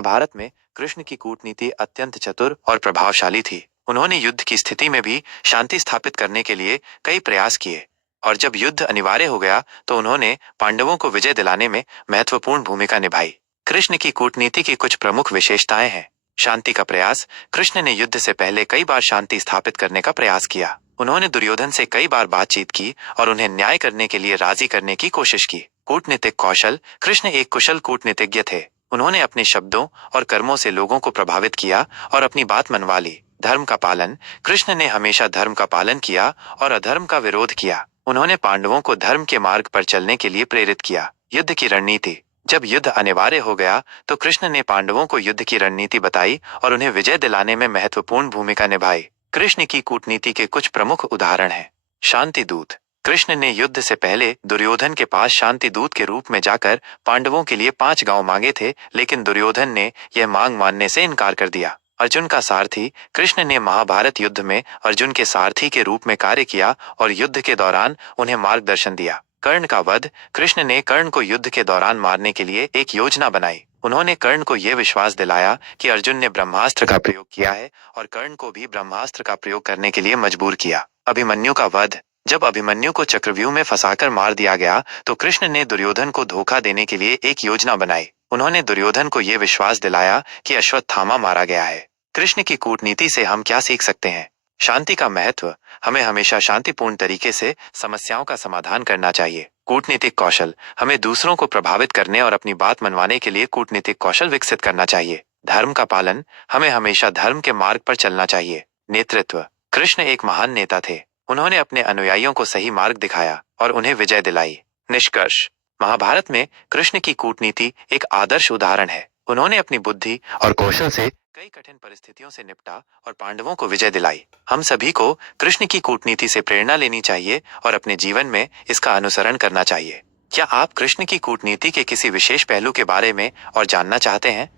भारत में कृष्ण की कूटनीति अत्यंत चतुर और प्रभावशाली थी। उन्होंने युद्ध की स्थिति में भी शांति स्थापित करने के लिए कई प्रयास किए और जब युद्ध अनिवार्य हो गया तो उन्होंने पांडवों को विजय दिलाने में महत्वपूर्ण भूमिका निभाई। कृष्ण की कूटनीति की कुछ प्रमुख विशेषताएं हैं। शांति का प्रयास। कृष्ण ने युद्ध से पहले कई बार शांति स्थापित करने का प्रयास किया। उन्होंने दुर्योधन से कई बार बातचीत की और उन्हें न्याय करने के लिए राजी करने की कोशिश की। कूटनीतिक कौशल। कृष्ण एक कुशल कूटनीतिज्ञ थे। उन्होंने अपने शब्दों और कर्मों से लोगों को प्रभावित किया और अपनी बात मनवा ली। धर्म का पालन। कृष्ण ने हमेशा धर्म का पालन किया और अधर्म का विरोध किया। उन्होंने पांडवों को धर्म के मार्ग पर चलने के लिए प्रेरित किया। युद्ध की रणनीति। जब युद्ध अनिवार्य हो गया तो कृष्ण ने पांडवों को युद्ध की रणनीति बताई और उन्हें विजय दिलाने में महत्वपूर्ण भूमिका निभाई। कृष्ण की कूटनीति के कुछ प्रमुख उदाहरण हैं। शांति दूत। कृष्ण ने युद्ध से पहले दुर्योधन के पास शांति दूत के रूप में जाकर पांडवों के लिए 5 गांव मांगे थे, लेकिन दुर्योधन ने यह मांग मानने से इनकार कर दिया। अर्जुन का सारथी। कृष्ण ने महाभारत युद्ध में अर्जुन के सारथी के रूप में कार्य किया और युद्ध के दौरान उन्हें मार्गदर्शन दिया। कर्ण का वध। कृष्ण ने कर्ण को युद्ध के दौरान मारने के लिए एक योजना बनाई। उन्होंने कर्ण को यह विश्वास दिलाया कि अर्जुन ने ब्रह्मास्त्र का प्रयोग किया है और कर्ण को भी ब्रह्मास्त्र का प्रयोग करने के लिए मजबूर किया। अभिमन्यु का वध। जब अभिमन्यु को चक्रव्यूह में फंसाकर मार दिया गया तो कृष्ण ने दुर्योधन को धोखा देने के लिए एक योजना बनाई। उन्होंने दुर्योधन को यह विश्वास दिलाया कि अश्वत्थामा मारा गया है। कृष्ण की कूटनीति से हम क्या सीख सकते हैं? शांति का महत्व। हमें हमेशा शांतिपूर्ण तरीके से समस्याओं का समाधान करना चाहिए। कूटनीतिक कौशल। हमें दूसरों को प्रभावित करने और अपनी बात मनवाने के लिए कूटनीतिक कौशल विकसित करना चाहिए। धर्म का पालन। हमें हमेशा धर्म के मार्ग पर चलना चाहिए। नेतृत्व। कृष्ण एक महान नेता थे। उन्होंने अपने अनुयायियों को सही मार्ग दिखाया और उन्हें विजय दिलाई। निष्कर्ष। महाभारत में कृष्ण की कूटनीति एक आदर्श उदाहरण है। उन्होंने अपनी बुद्धि और कौशल से कई कठिन परिस्थितियों से निपटा और पांडवों को विजय दिलाई। हम सभी को कृष्ण की कूटनीति से प्रेरणा लेनी चाहिए और अपने जीवन में इसका अनुसरण करना चाहिए। क्या आप कृष्ण की कूटनीति के किसी विशेष पहलू के बारे में और जानना चाहते हैं?